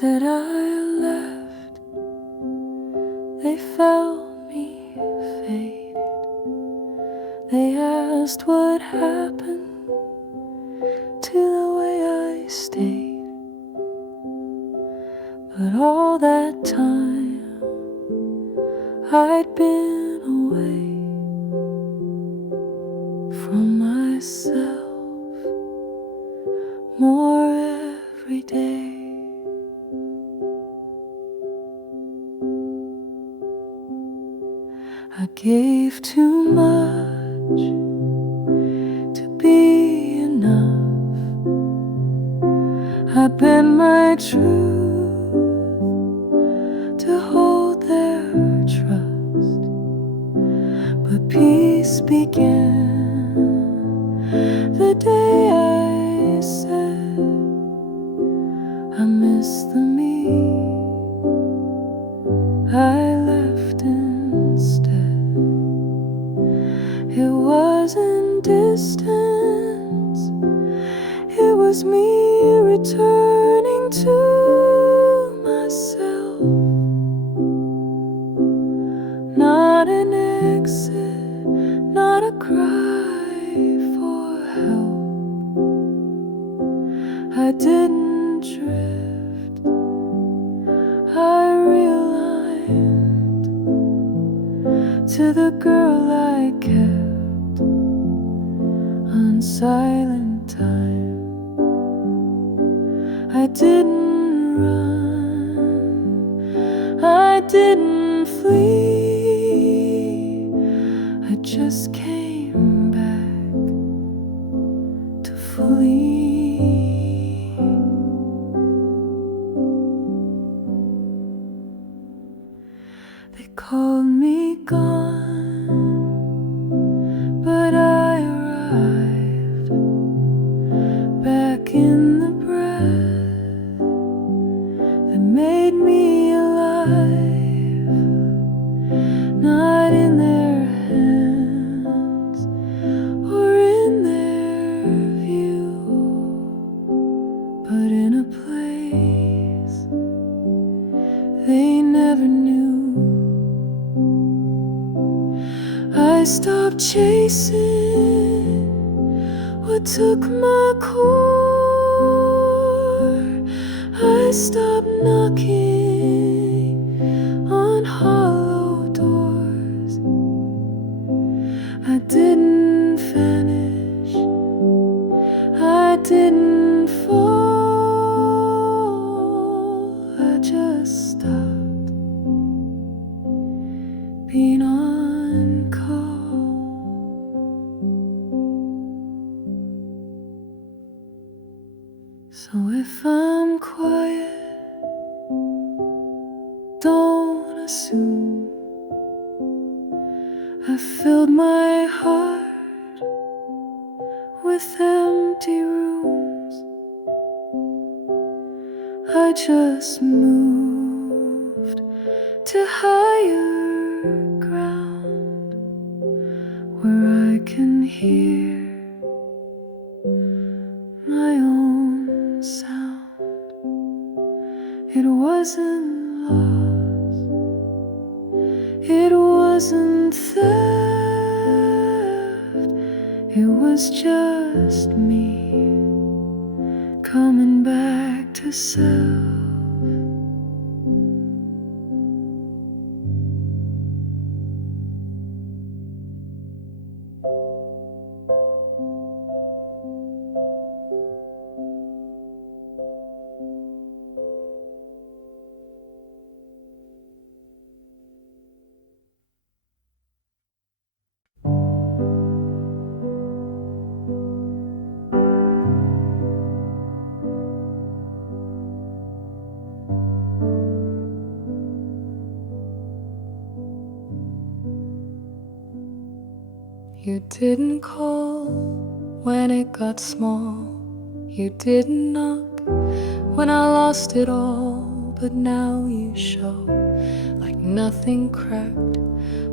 said I left, they felt me fade. They asked what happened to the way I stayed. But all that time I'd been away from myself more every day. I gave too much to be enough. I bent my truth to hold their trust. But peace began the day I said I miss the me I left instead. It wasn't distance, it was me returning to myself. Not an exit, not a cry for help. I didn't drift, I realigned to the girl I kept on silent time. I didn't run, I didn't flee, I just came back to flee. They called me gone, but I arrived back in the breath that made me alive. Not in their hands or in their view, but in a place they never knew. I stopped chasing what took my core. I stopped knocking on hollow doors. I didn't vanish, I didn't fall, I just stopped being on call. So if I'm quiet, don't assume I filled my heart with empty rooms. I just moved to higher ground where I can hear my own sound. It wasn't lost, it wasn't theft, it was just me coming back to self. You didn't call when it got small. You didn't knock when I lost it all. But now you show like nothing cracked,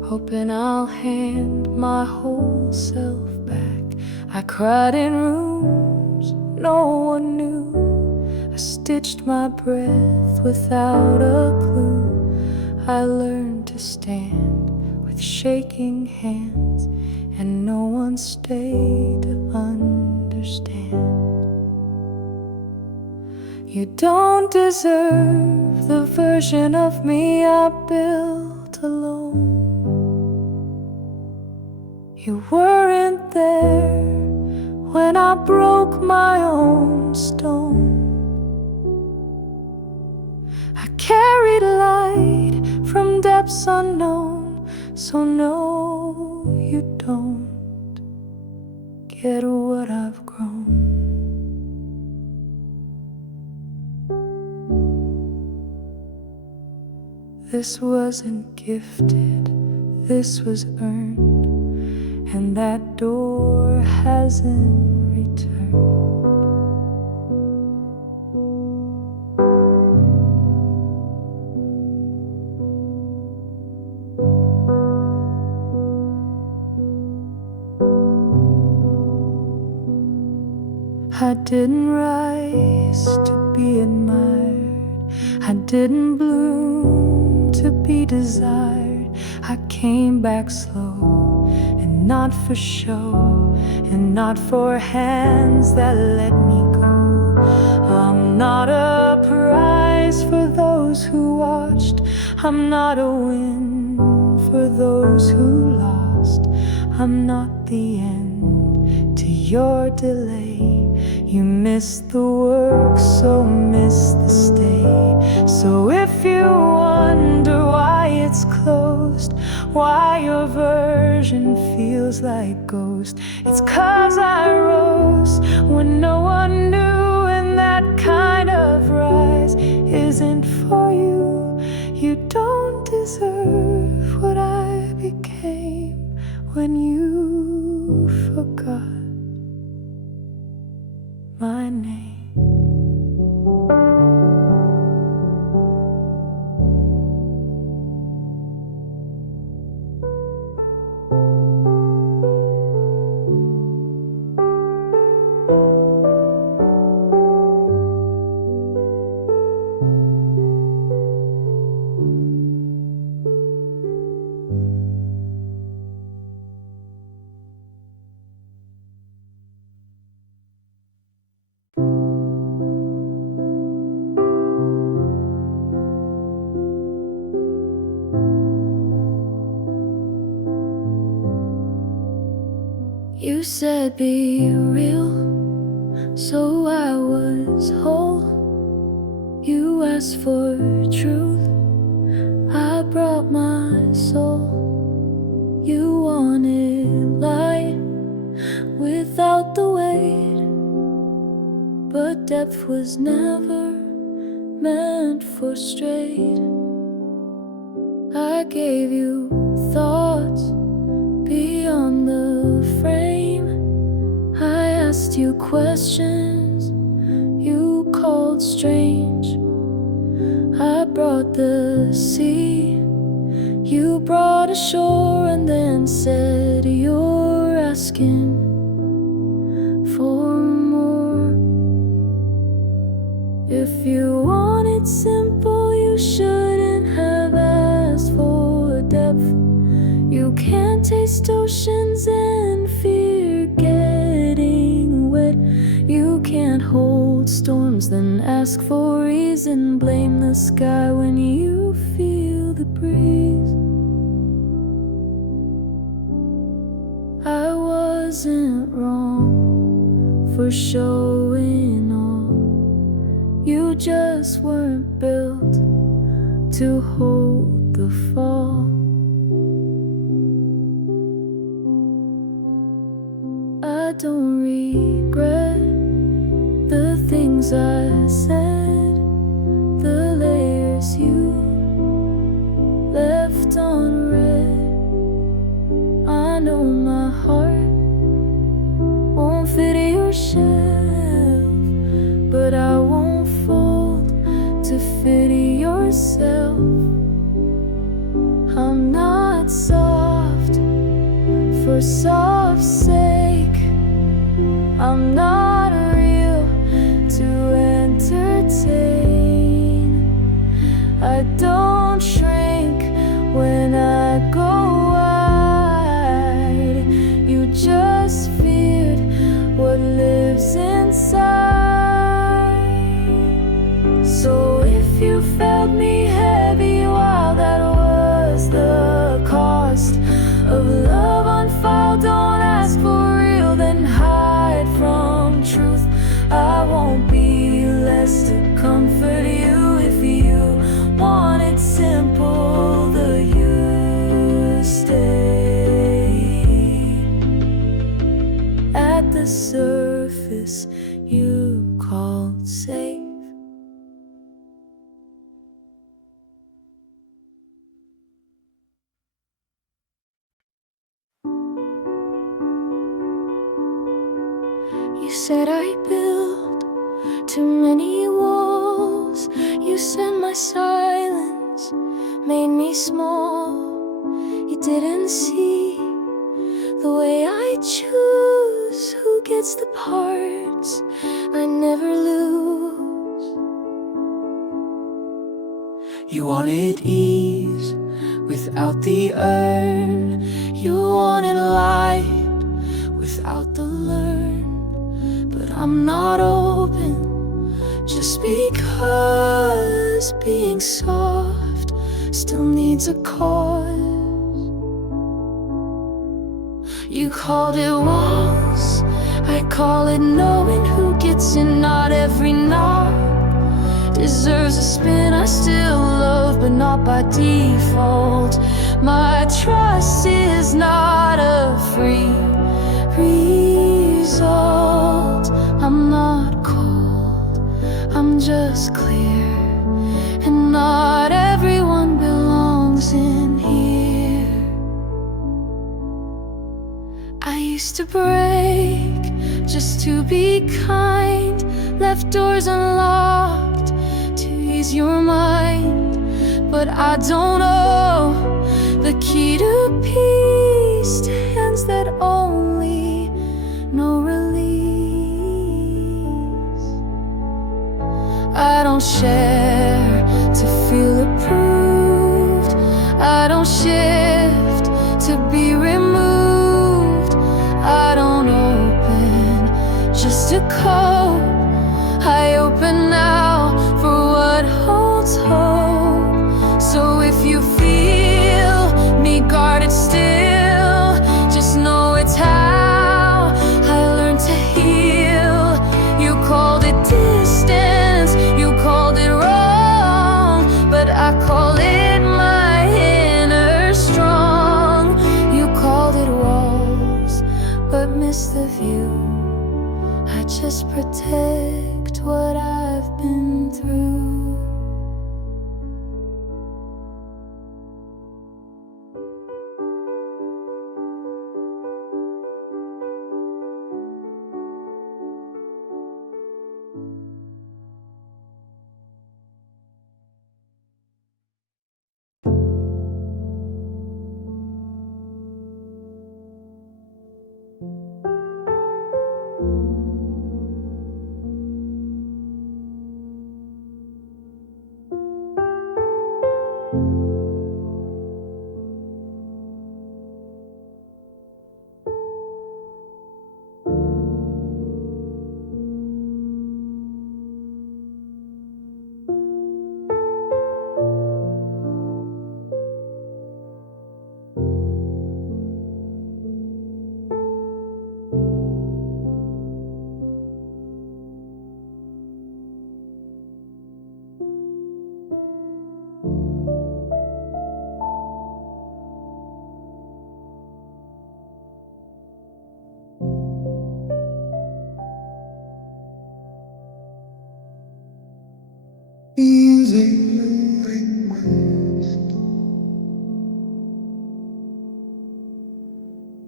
hoping I'll hand my whole self back. I cried in rooms no one knew. I ditched my breath without a clue. I learned to stand with shaking hands, and no one stayed to understand. You don't deserve the version of me I built alone. You weren't there when I broke my own stone. I carried light from depths unknown, so no, you don't get what I've grown. This wasn't gifted, this was earned, and that door hasn't returned. I didn't rise to be admired, I didn't bloom to be desired. I came back slow, and not for show, and not for hands that let me go. I'm not a prize for those who watched, I'm not a win for those who lost. I'm not the end to your delay. You missed the work, so miss the stay. So if you wonder why it's closed, why your version feels like ghost, it's 'cause I rose when no one knew, and that kind of rise isn't for you. You don't deserve what I became when you forgot my name. You said be real, so I was whole. You asked for truth, I brought my soul. You wanted light without the weight, but depth was never meant for straight. I gave you thoughts beyond the frame. I asked you questions you called strange. I brought the sea, you brought ashore, and then said you're asking for more. If you want it simple, you shouldn't have asked for depth. You can't taste oceans and fear getting wet. You can't hold storms, then ask for reason. Blame the sky when you feel the breeze. I wasn't wrong for showing all. You just weren't built to hold the fall. I don't regret the things I said, the layers you left unread. I know my heart won't fit your shelf, but I won't fold to fit yourself. I'm not soft for soft's sake. I'm not real to enter at the surface you called safe. You said I built too many walls. You said my silence made me small. You didn't see the way I choose who gets the parts I never lose. You wanted ease without the earn. You wanted light without the learn. But I'm not open just because being soft still needs a cause. You called it walls, I call it knowing who gets in. Not every knob deserves a spin. I still love, but not by default. My trust is not a free result. I'm not cold, I'm just clear. And not everyone belongs in here. I used to break just to be kind, left doors unlocked to ease your mind. But I don't know the key to peace to hands that only know release. I don't share to feel approved. I don't shift to be removed. I don't open just to cope. I open now for what holds hope. So if you feel me guarded still, just know it's how I learned to heal. You called it distance, you called it wrong, but I call it my inner strong. You called it walls, but missed the view. I just protect what I've been through.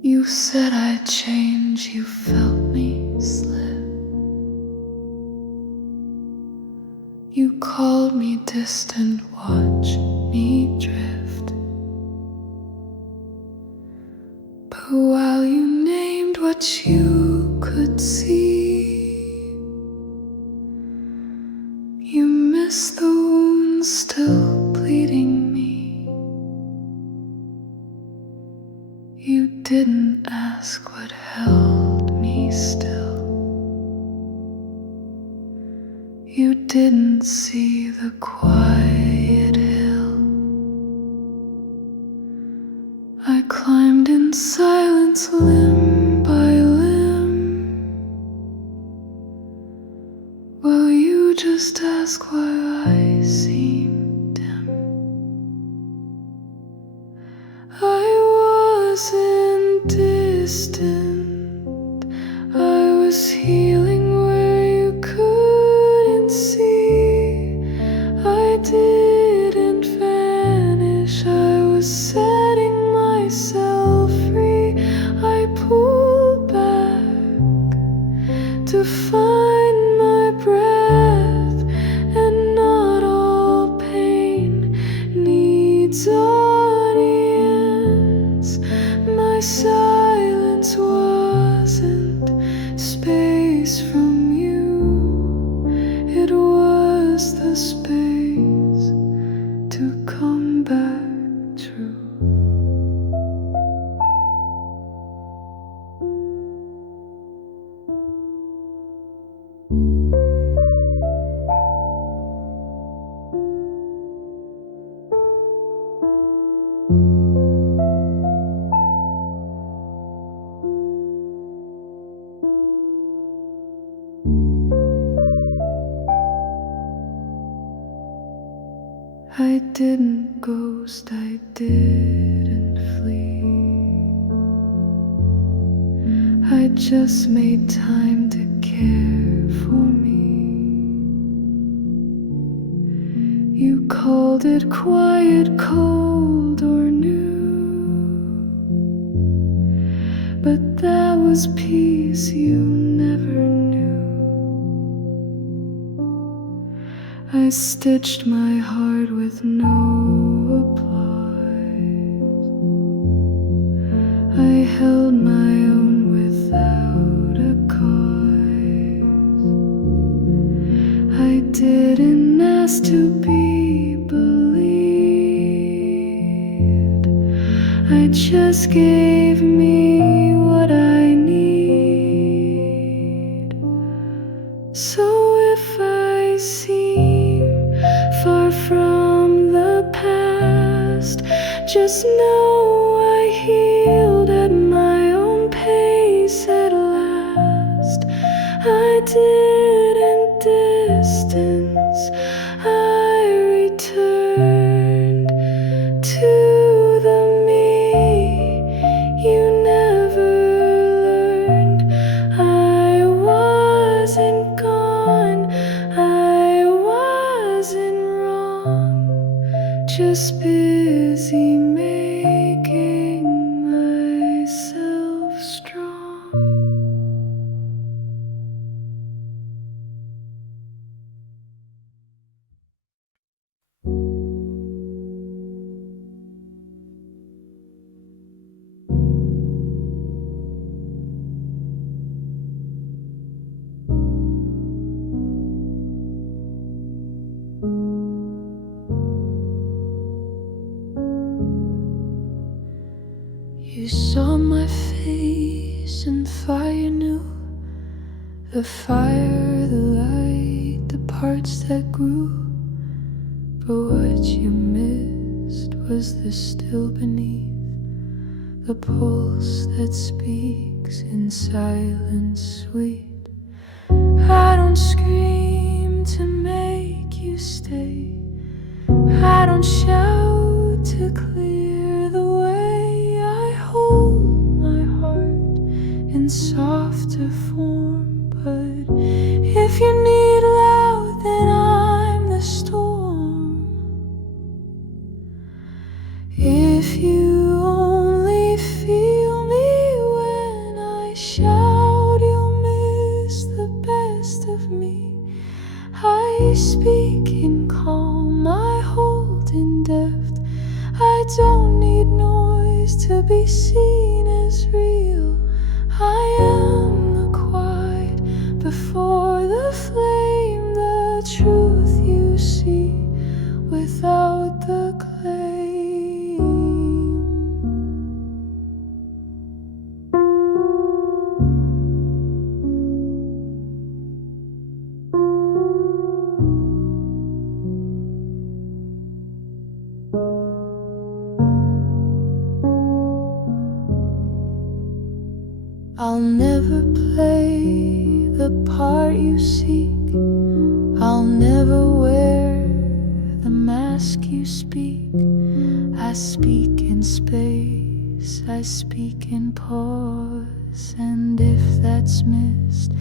You said I'd change, you felt me slip. You called me distant, watch me drift. But while you named what you could see, you missed the wounds still bleeding me. You didn't ask what held me still. You didn't see the quiet hill. I climbed in silence, limb by limb, while you just ask why I seem dim. I wasn't distant, I was healing where you couldn't see. I didn't vanish, I was setting myself free. I pulled back to find my breath, and not all pain needs audience. My silence wasn't space from you, it was the space to come back true. I didn't ghost, I didn't flee. I just made time to care for me. You called it quiet, cold, or new, but that was peace you never knew. I stitched my heart with no applause. I held my own without a cause. I didn't ask to be believed, I just gave me what I need. So if I seem far from the past, just know I healed at my own pace at last. I didn't distance, I returned to the me you never learned. I wasn't gone, I wasn't wrong, just busy making myself strong. You saw my face and fire knew the fire, the light, the parts that grew. But what you missed was the still beneath, the pulse that speaks in silence sweet. I don't scream to make you stay, I don't shout to clear the way. I hold my heart in softer form, but if you need loud, then I'm the storm. If you only feel me when I shout, you'll miss the best of me. I speak in calm, I hold in depth. I don't need noise to be seen as real. I am the quiet before the flame, the truth you see without the claim. I'll never play the part you seek, I'll never wear the mask you speak. I speak in space, I speak in pause, and if that that's missed,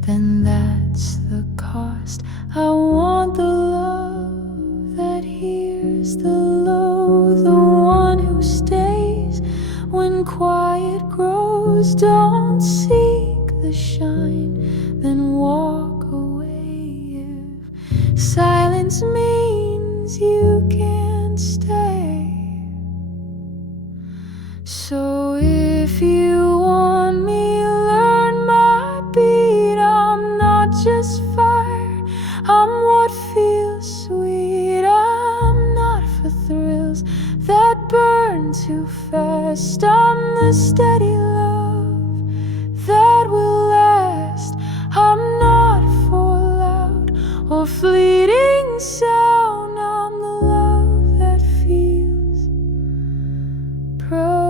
then that's the cost. I want the love that hears the low, the one who stays when quiet grows. Don't seek the shine, then walk away if silence means you can't stay. So if you want me, learn my beat. I'm not just fire, I'm what feels sweet. I'm not for thrills that burn too fast. I'm the steady love that will last. I'm not for loud or fleeting sound. I'm the love that feels profound.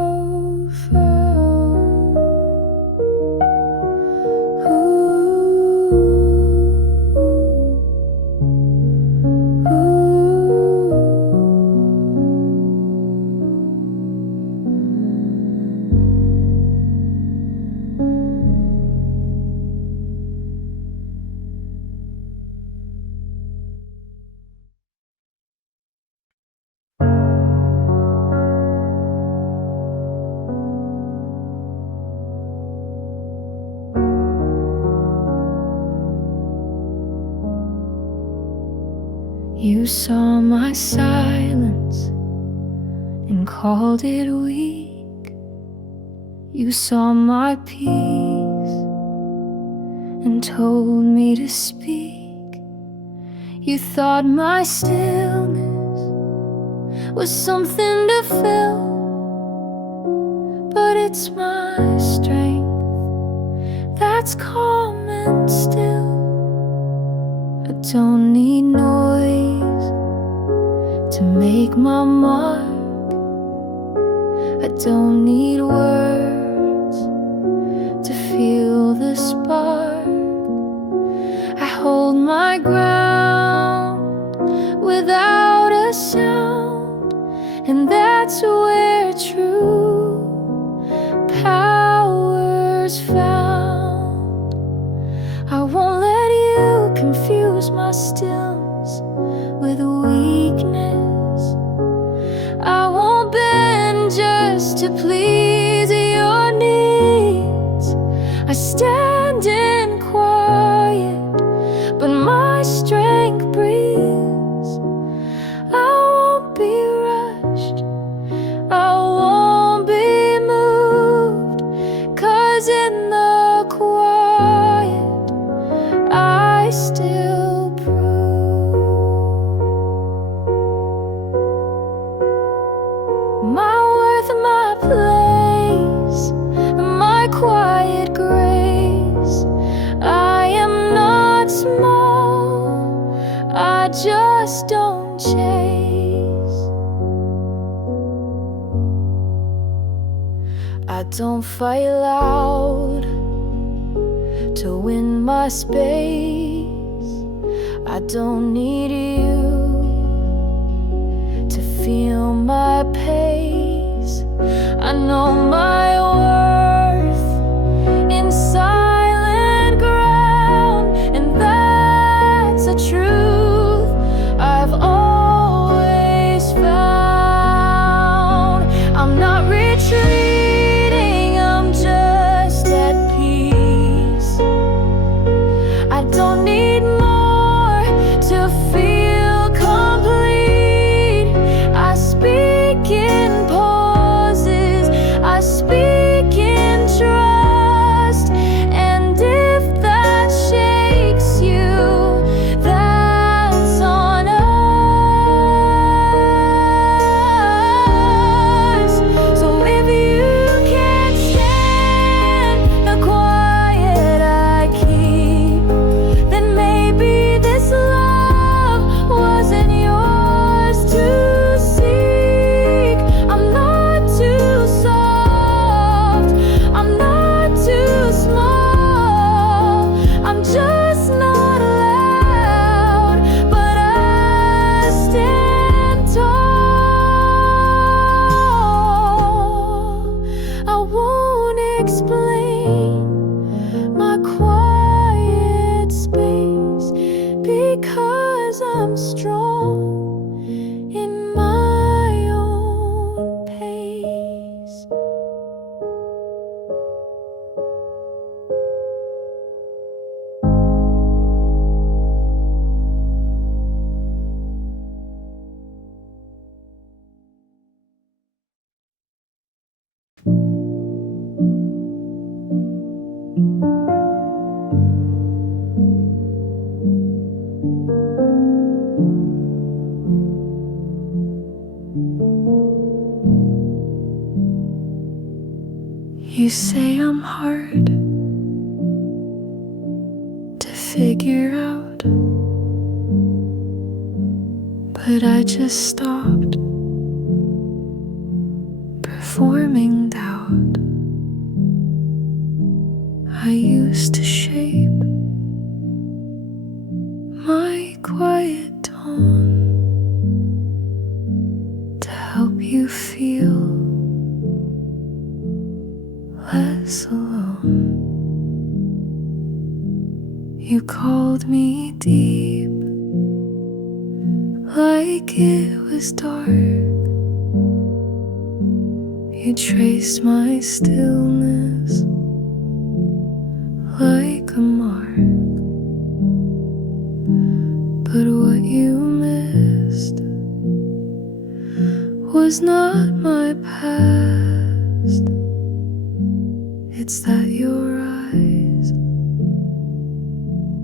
You saw my silence and called it weak. You saw my peace and told me to speak. You thought my stillness was something to fill, but it's my strength that's calm and still. I don't need noise to make my mark. I don't need words to feel the spark. I hold my ground without a sound, and that's where true power's found. I won't let you confuse my stillness with weakness. I won't bend just to please your needs. I stand in quiet, but my strength breathes. I won't be rushed, I won't be moved, 'cause in the quiet I still prove my worth, my place, my quiet grace. I am not small, I just don't chase. I don't fight loud to win my space. I don't need you to feel my pace. I know my worth in silent ground, and that's a truth I've always found. I'm not retreating, I'm just at peace. I don't need more to feel complete. I speak in pauses, I speak You say I'm hard to figure out, but I just stopped performing doubt. I used to shape my quiet tone to help you feel less alone. You called me deep, like it was dark. You traced my stillness like a mark. But what you missed was not my past. It's that your eyes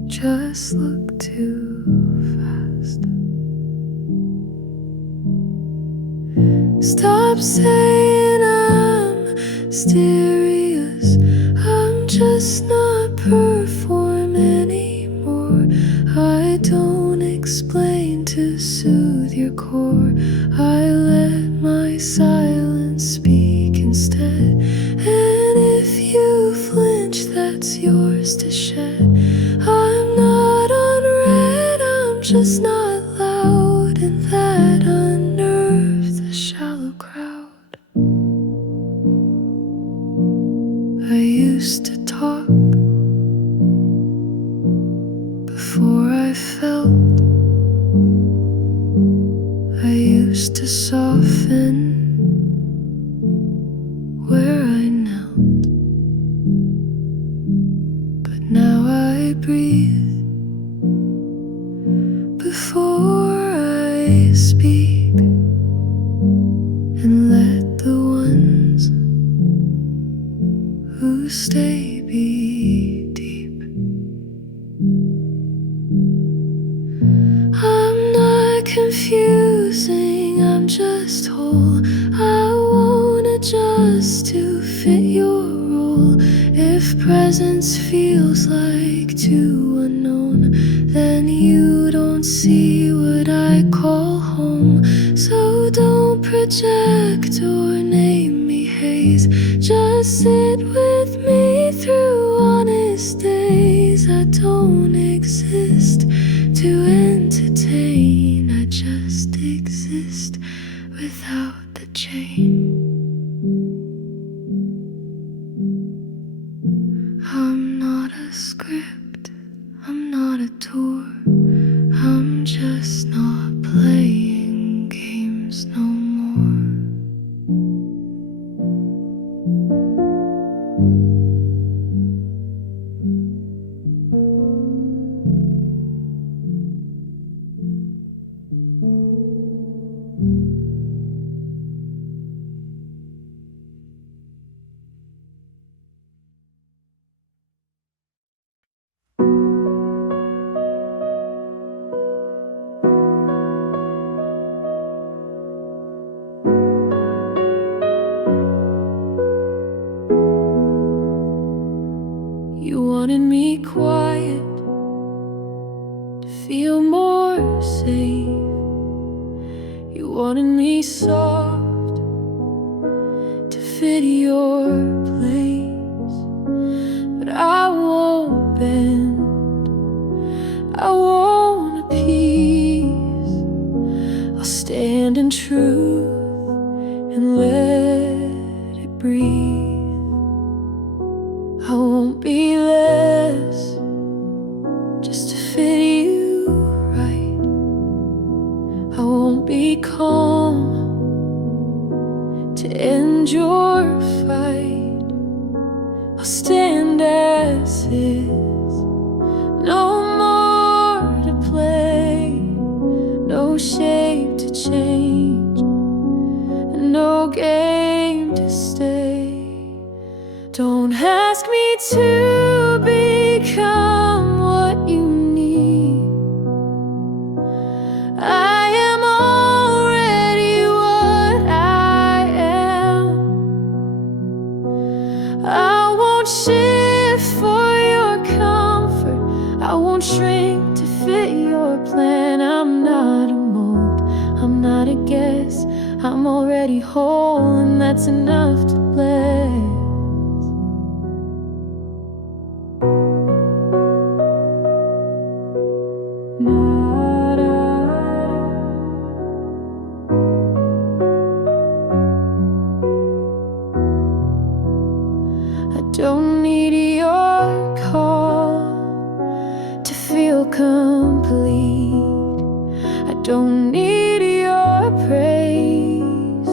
just look too fast. Stop saying I'm mysterious. I'm just not perform anymore. I don't explain to soothe your core. I let my silence speak instead. And if you flinch, that's yours to shed. I'm not unread, I'm just not loud, and that unnerves the shallow crowd. I used to talk before I felt. I used to soften where I knelt. But now I breathe before I speak, and let the ones who stay be deep. I'm not confusing, I'm just whole. I won't adjust to fit your role. If presence feels like too unknown, then you don't see what I call home. So don't project or name me haze. Just sit with me through honest days. I don't exist to entertain, I just exist without the chain. I'm not a script, I'm not a tour. I'm just not playing games no more. You wanted me quiet to feel more safe. You wanted me soft to fit your place. But I won't bend, I won't appease. I'll stand in truth and let it breathe. I won't be less just to fit you right. I won't be calm to end your fight. I'll stand as is, no more to play, no shape to change, and no game to stay. Don't ask me to complete. I don't need your praise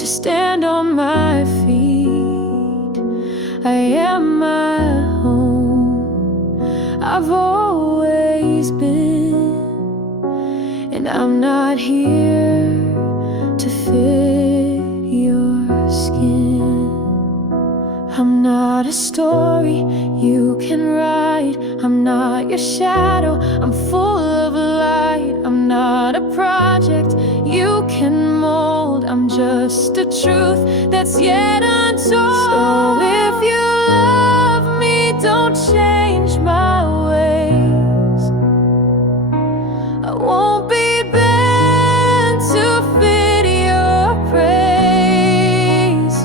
to stand on my feet. I am my own, I've always been, and I'm not here to fit your skin. I'm not a story you can write, I'm not your shadow, I'm full of light. I'm not a project you can mold, I'm just a truth that's yet untold. So if you love me, don't change my ways. I won't be bent to fit your praise.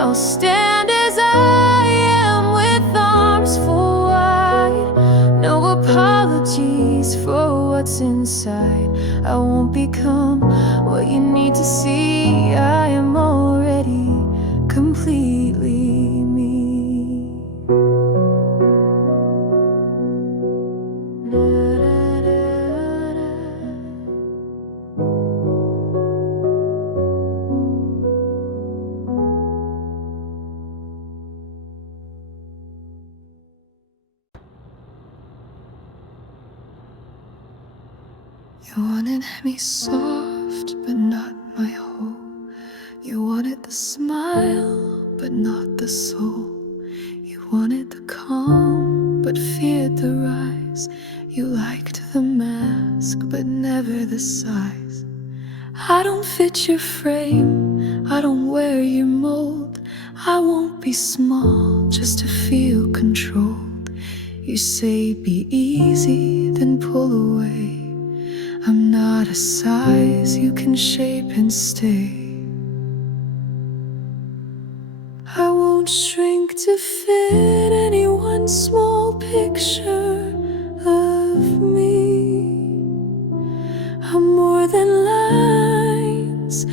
I'll stand as I am with arms full wide. No apologies for what's inside. I won't become what you need to see. I am already completely me. You wanted me soft, but not my whole. You wanted the smile, but not the soul. You wanted the calm, but feared the rise. You liked the mask, but never the size. I don't fit your frame, I don't wear your mold. I won't be small just to feel controlled. You say be easy, then pull away. I'm not a size you can shape and stay. I won't shrink to fit any one small picture of me. I'm more than lines,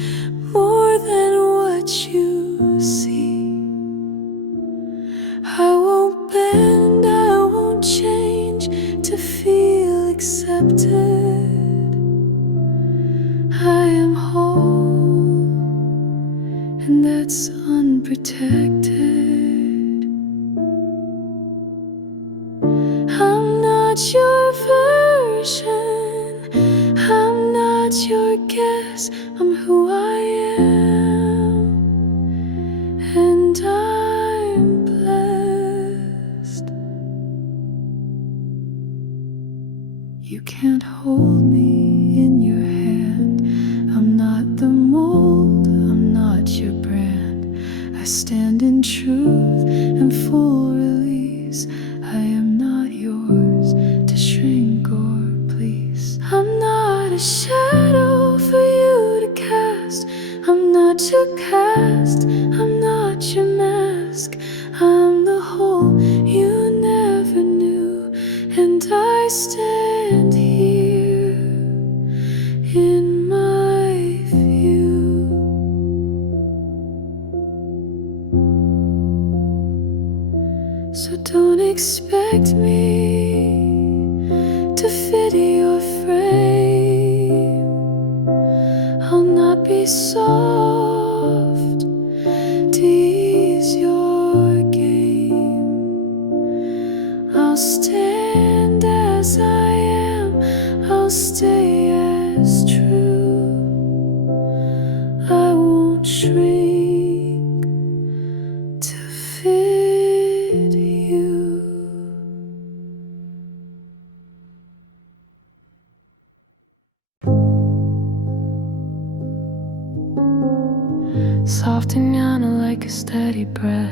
more than what you see. I won't bend, I won't change to feel accepted. I am whole, and that's unprotected. I'm not your version, I'm not your guess. I'm who I am, and I'm blessed. You can't hold me in your hand. I'm not the mold, I'm not your brand. I stand in truth and full release. I am not yours to shrink or please. I'm not a shadow for you to cast. I'm not your cast, I'm not your mask. I'm the whole you never knew, and I stand here in my view. So don't expect me to fit your frame. I'll not be soft to ease your game. I'll stand as I am, I'll stay as true. I won't shrink to fit you. Soft and yana like a steady breath.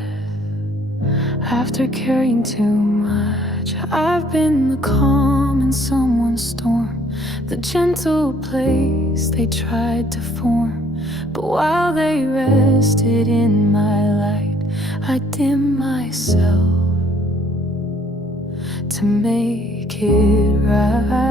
After carrying too much, I've been the calm in someone's storm, the gentle place they tried to form. But while they rested in my light, I dim myself to make it right.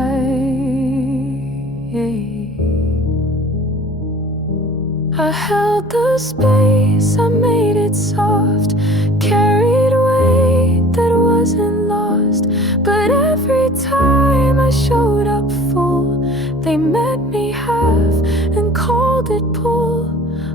I held the space, I made it soft, carried weight that wasn't lost. But every time I showed up full, they met me half and called it pull.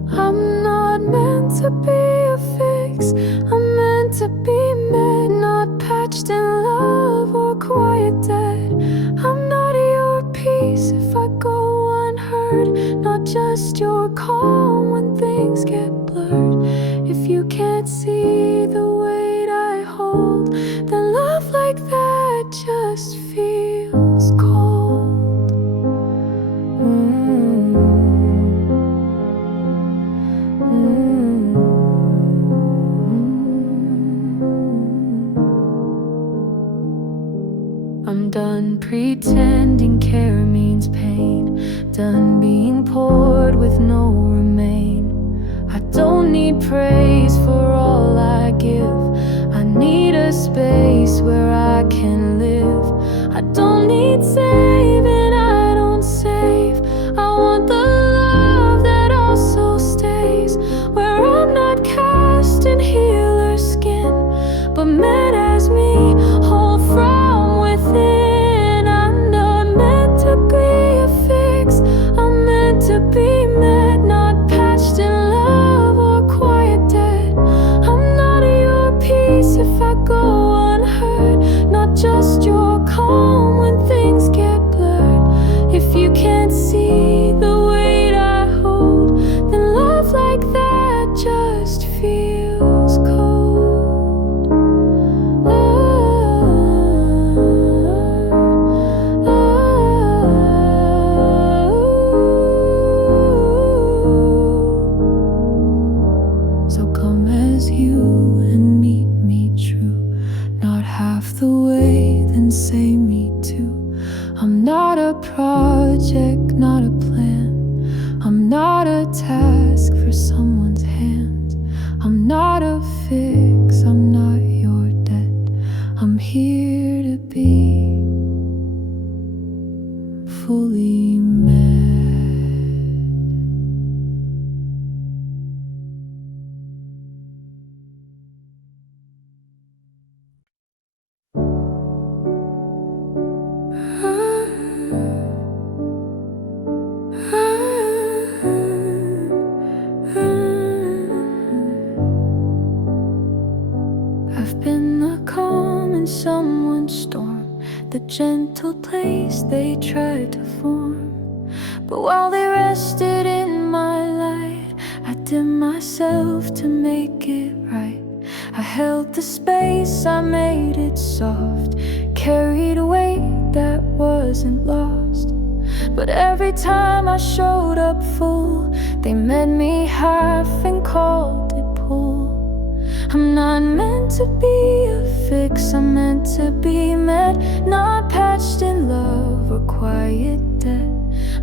I'm not meant to be a fix, I'm meant to be met, not patched in love or quiet dead. I'm not your peace if I go unheard, not just your calm when things get blurred. If you can't see the weight I hold, then love like that just feels cold. I'm done pretending care means pain, done being poured with no remain. I don't need praise for all I give, I need a space where I can live. I don't need saving, I don't save, I want the love that also stays, where I'm not cast in healer skin, but met as me, whole from within. I'm not meant to be a fix, I'm meant to be met, not patched in love or quiet dead. I'm not your peace if I go unheard, not just your calm when things get blurred. If you can't see the weight I hold, then love like that just feels cold. So come as you and meet me true, not half the way, then say me too. I'm not a project, not a plan, I'm not a task for someone's hands. I'm not a fix, I'm not your debt, I'm here to be fully met. I've been the calm in someone's storm, the gentle place they tried to form. But while they rested in my light, I dimmed myself to make it right. I held the space, I made it soft, carried a weight that wasn't lost. But every time I showed up full, they met me half and called it pull. I'm not meant to be a fix, I'm meant to be met, not patched in love or quiet dead.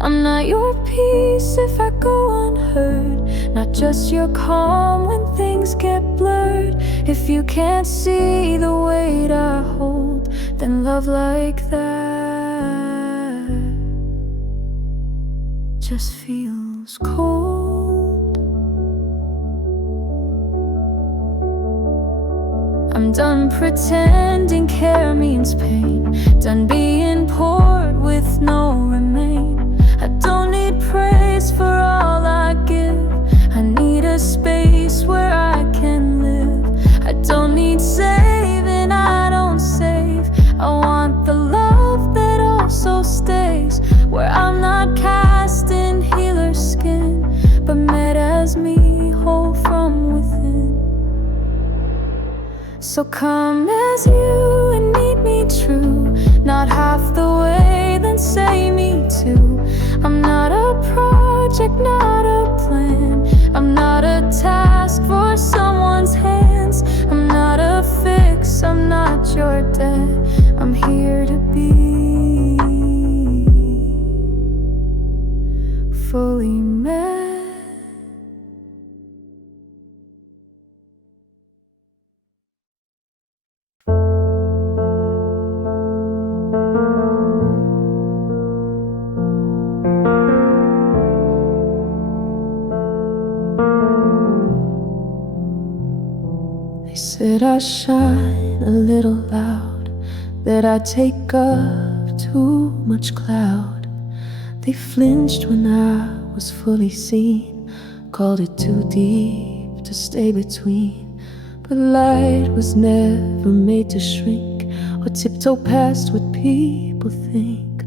I'm not your peace if I go unheard, not just your calm when things get blurred. If you can't see the weight I hold, then love like that just feels cold. I'm done pretending care means pain, done being poured with no remain. I don't need praise for all I give, I need a space where I can live. I don't need saving, I don't save, I want the love that also stays, where I'm not cast in healer skin, but met as me, whole from within. So come as you and meet me true, not half the way, then say me too. I'm not a project, not a plan, I'm not a task for someone's hands. I'm not a fix, I'm not your debt, I'm here to be fully met. They said I shine a little loud, that I take up too much cloud. They flinched when I was fully seen, called it too deep to stay between. But light was never made to shrink or tiptoe past what people think.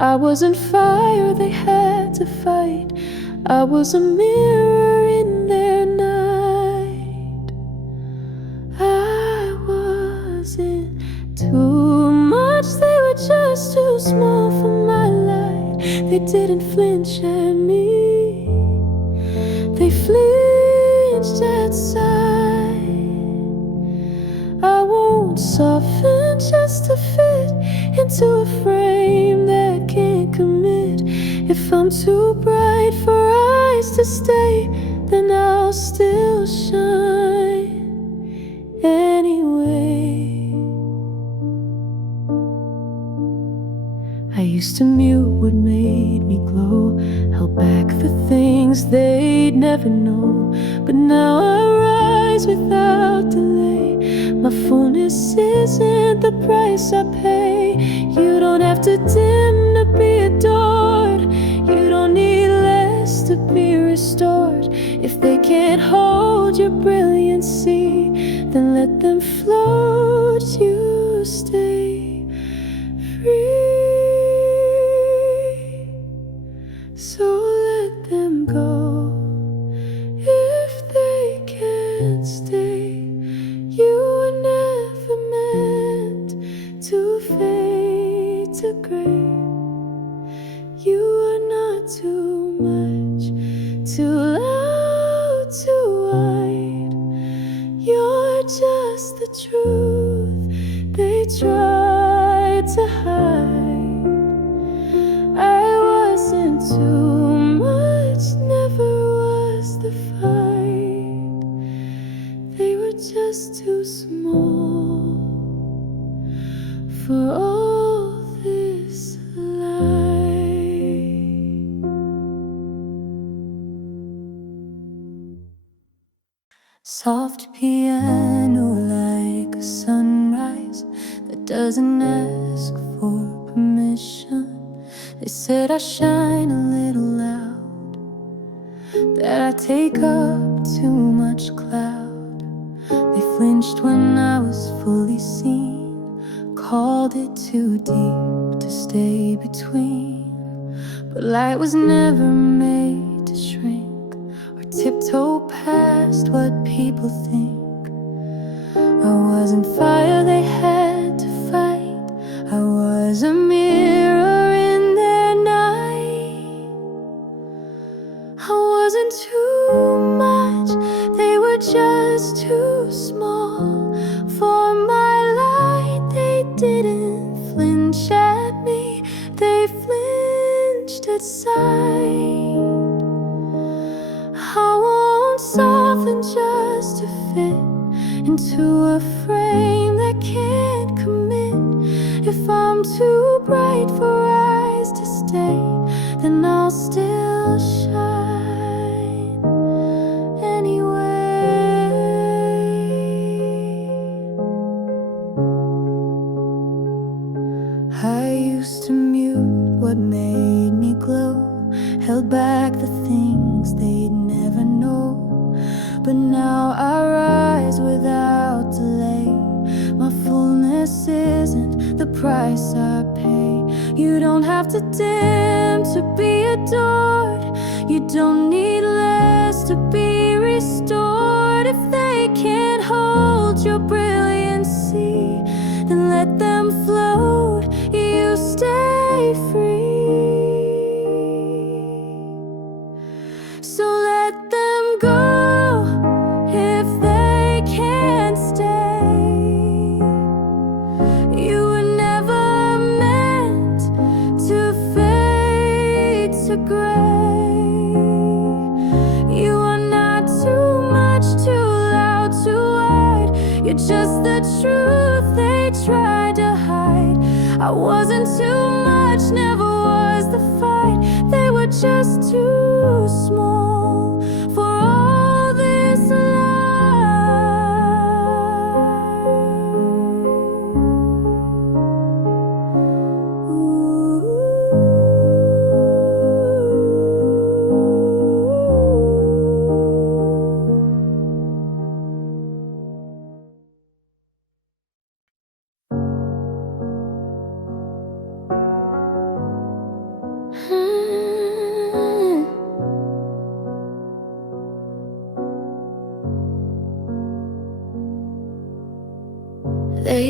I was on fire, they had to fight. I was a mirror in their night. I wasn't too much, they were just too small for my light. They didn't flinch at me, they flinched at sight. I won't soften just to fit into a frame that can't commit. If I'm too bright for eyes to stay, then I'll still shine anyway. I used to mute what made me glow, held back the things they'd never know. But now I rise without delay. My fullness isn't the price I pay. You don't have to dim to be adored. You don't need less to be restored. If they can't hold your brilliancy, then let them float. You stay free. So let them go if they can't stay. You were never meant to fade to gray. You are not too much, too loud, too wide. You're just the truth they tried to hide. I wasn't too much, never was the fight. They were just too small for all this light. Soft piano like a sunrise that doesn't ask for permission. They said I shine a little loud, that I take up too much cloud. They flinched when I was fully seen, called it too deep to stay between. But light was never made to shrink or tiptoe past what people think. I wasn't fire they had to fight. I was a mirror in their night. I wasn't too much, they were just too small for my light. They didn't flinch at me, they flinched at sight. I won't soften just to fit into a frame that can't commit. If I'm too bright for eyes to stay, then I'll still shine anyway. I used to mute what made me glow, held back the things they'd never know. But now I rise without delay. My fullness isn't the price I pay. You don't have to dim to be adored. You don't need less to be restored. If they can't hold your brilliancy, then let them float. You stay free. So let them go if they can't stay. You were never meant to fade to gray. You are not too much, too loud, too wide. You're just the truth they tried to hide. I wasn't too much, never was the fight. They were just too small for all this life.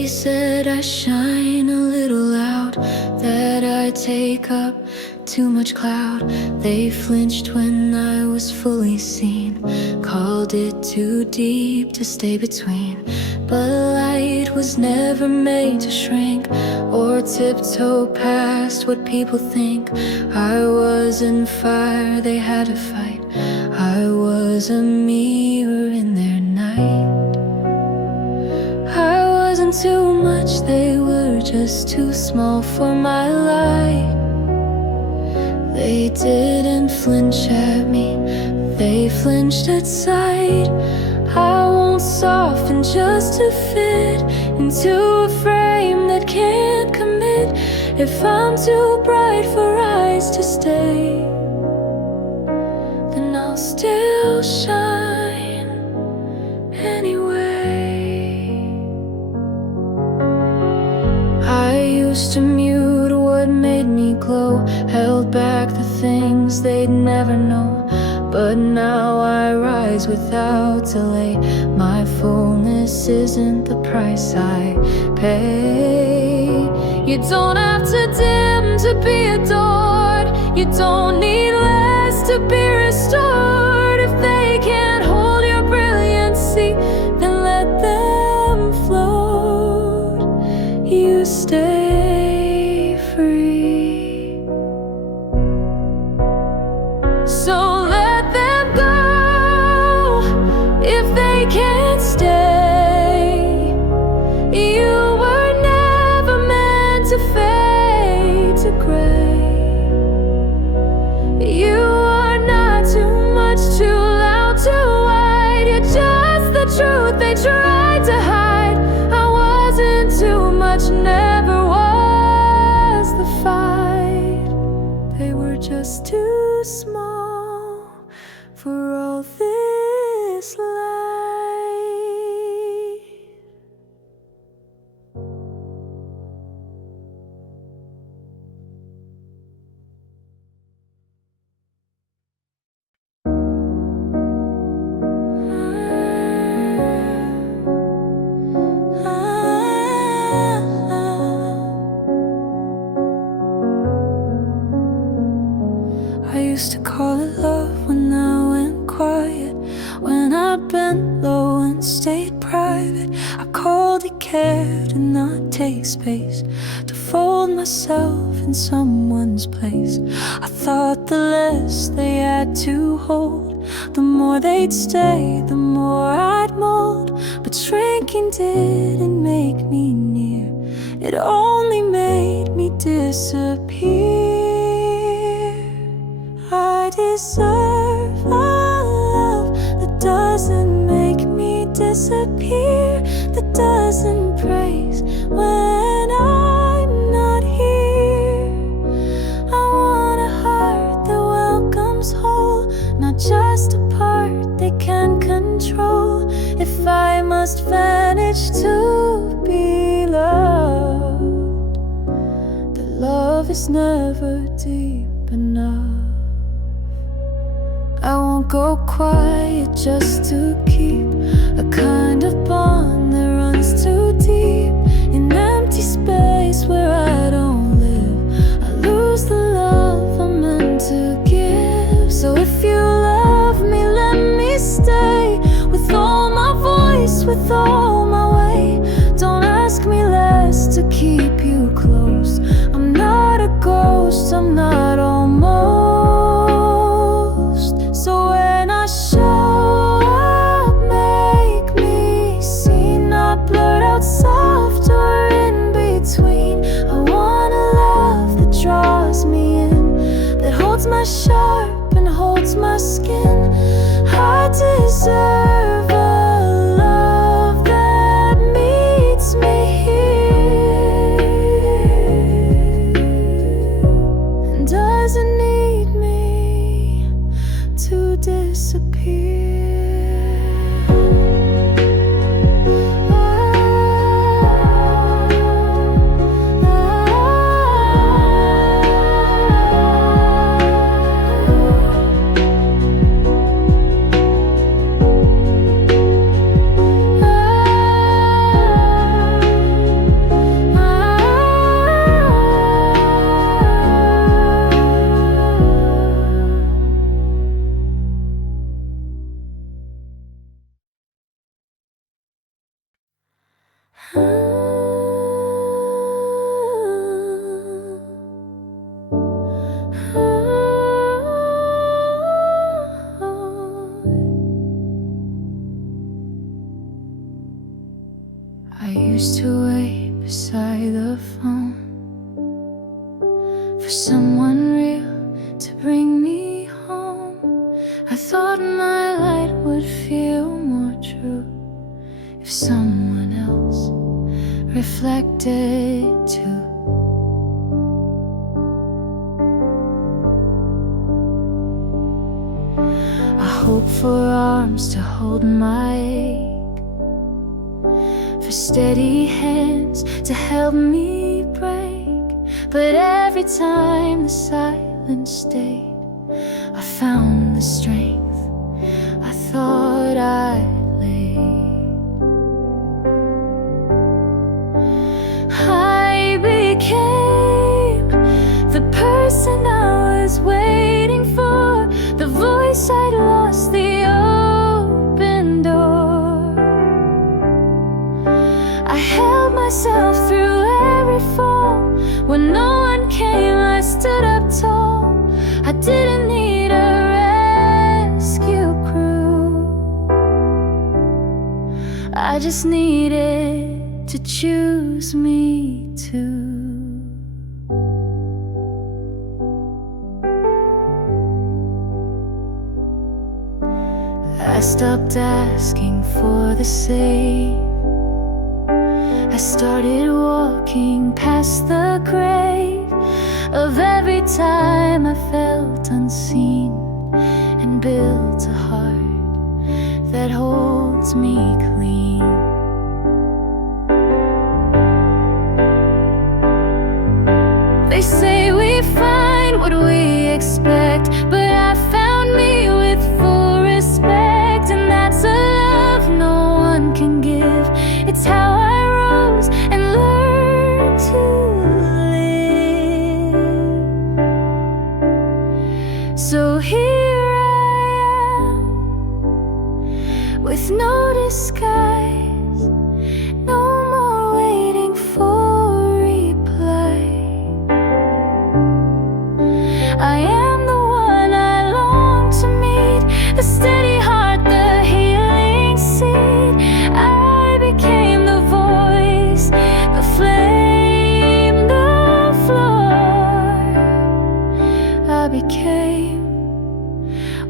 They said I shine a little loud, that I take up too much cloud. They flinched when I was fully seen, called it too deep to stay between. But light was never made to shrink or tiptoe past what people think. I was in fire, they had to fight. I was a mirror in their night. I wasn't too much, they were just too small for my light. They didn't flinch at me, they flinched at sight. I won't soften just to fit into a frame that can't commit. If I'm too bright for eyes to stay, then I'll still shine anyway. I used to mute what made me glow, held back the things they'd never know. But now I rise without delay. My fullness isn't the price I pay. You don't have to dim to be adored. You don't need less to be restored. If they can't hold your brilliancy, then let them float. You stay free. So can't stay. You were never meant to fade to gray. You are not too much, too loud, too wide. You're just the truth they tried to hide. I wasn't too much, never was the fight. They were just too small for all this light. I used to call it love when I went quiet, when I bent low and stayed private. I called it care to not take space, to fold myself in someone's place. I thought the less they had to hold, the more they'd stay, the more I'd mold. But shrinking didn't make me near, it only made me disappear. I deserve a love that doesn't make me disappear, that doesn't praise when I'm not here. I want a heart that welcomes whole, not just a part they can control. If I must vanish to be loved, the love is never deep enough. I won't go quiet just to keep a kind of bond that runs too deep. In empty space where I don't live, I lose the love I'm meant to give. So if you love me, let me stay, with all my voice, with all my weight. Don't ask me less to keep you close. I'm not a ghost, I'm not almost. So when I show up, for someone real to bring me home. I thought my light would feel more true if someone else reflected too. I hope for arms to hold my ache, for steady hands to help me break. But every time the silence stayed, I found the strength I thought I'd laid. I became the person I was waiting for, the voice I'd lost, the open door. I held myself through every fall. When no one came, I stood up tall. I didn't need a rescue crew, I just needed to choose me too. I stopped asking for the save. I started walking past the grave of every time I felt unseen, and built a heart that holds me clean. They say we find what we expect, but I found me with full respect, and that's a love no one can give. It's how I rose and learned to live. So here I am, with no disguise, no more waiting for reply. I am the one I long to meet, the steady heart, the healing seed. I became the voice, the flame, the floor. I became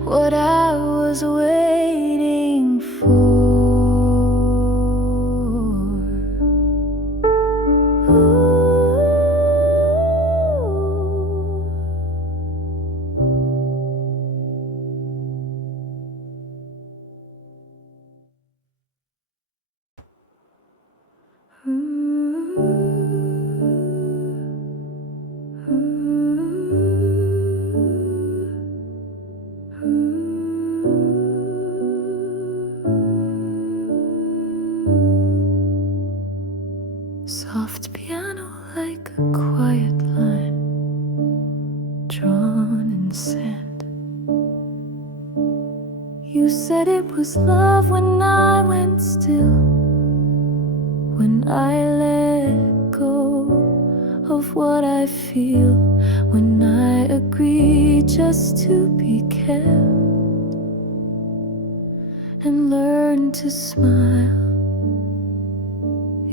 what I was waiting for. Soft piano like a quiet line drawn in sand. You said it was love when I went still, when I let go of what I feel, when I agree just to be kept and learn to smile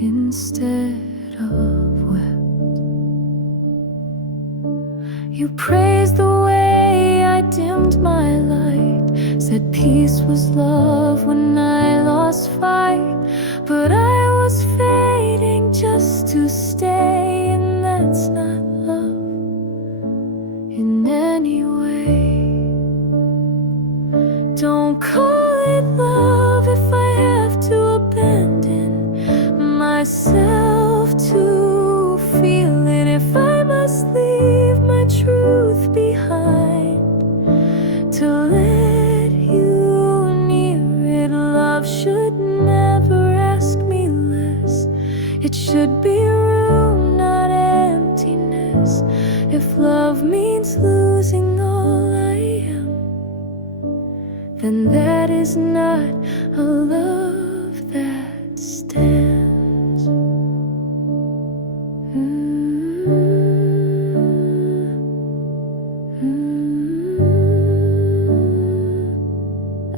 instead of wept. You praised the way I dimmed my light, said peace was love when I lost fight. But I was fading just to stay, and that's not love in any way. Don't call it love if I have to abandon myself to feel it, if I must leave my truth behind to let you near it. Love should never ask me less, it should be room, not emptiness. If love means losing all I am, then that is not a love that stands.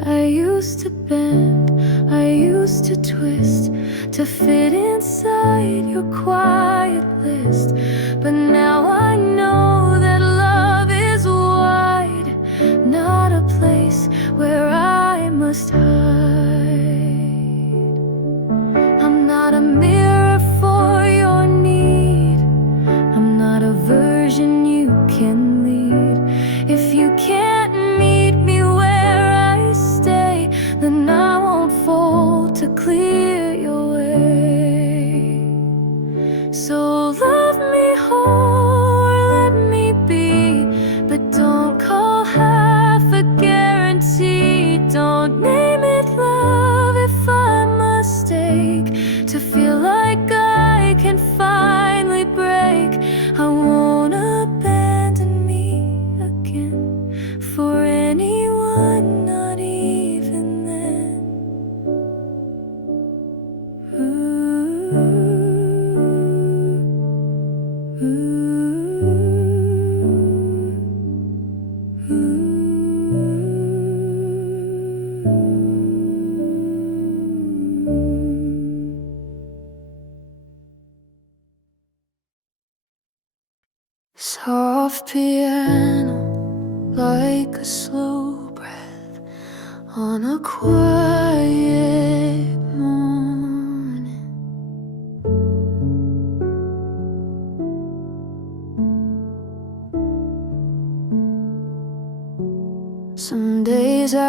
I used to bend, I used to twist to fit inside your quiet list, but now I know love me whole, let me be, but don't call half a guarantee. Don't name it love if I mistake to feel like I can finally break. I won't abandon me again for anyone, not even then. Soft piano, like a slow breath on a quiet morning. Some days I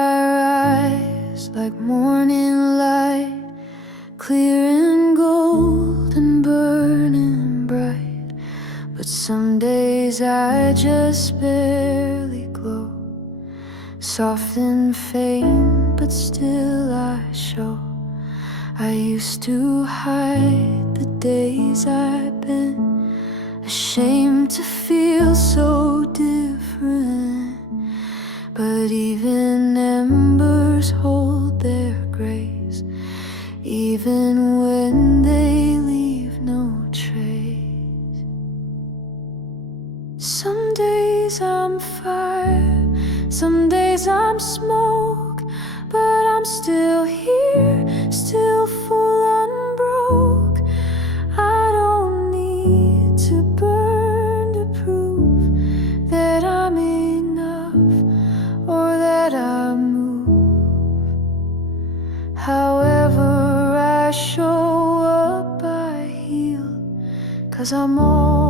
rise like morning light, clear and gold and burning bright. But some days I just barely glow, soft and faint, but still I show. I used to hide the days I've been ashamed to feel so different. But even embers hold their grace, even when they leave no trace. Some days I'm fire, some days I'm smoke, but I'm still here, still full unbroke. I don't need to burn to prove that I'm enough or that I move. However I show up, I heal, 'cause I'm always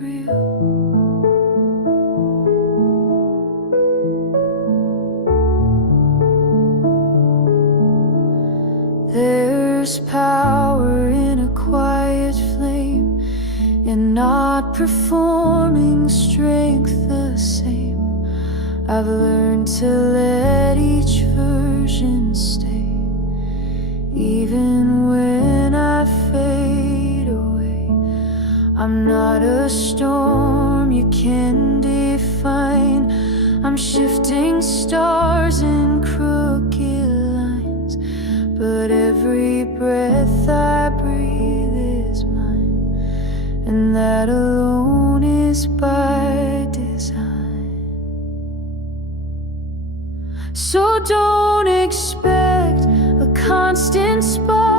real. There's power in a quiet flame, in not performing strength the same. I've learned to let each version stay, even when I fade away. I'm not a storm you can define. I'm shifting stars in crooked lines, but every breath I breathe is mine, and that alone is by design. So don't expect a constant spark.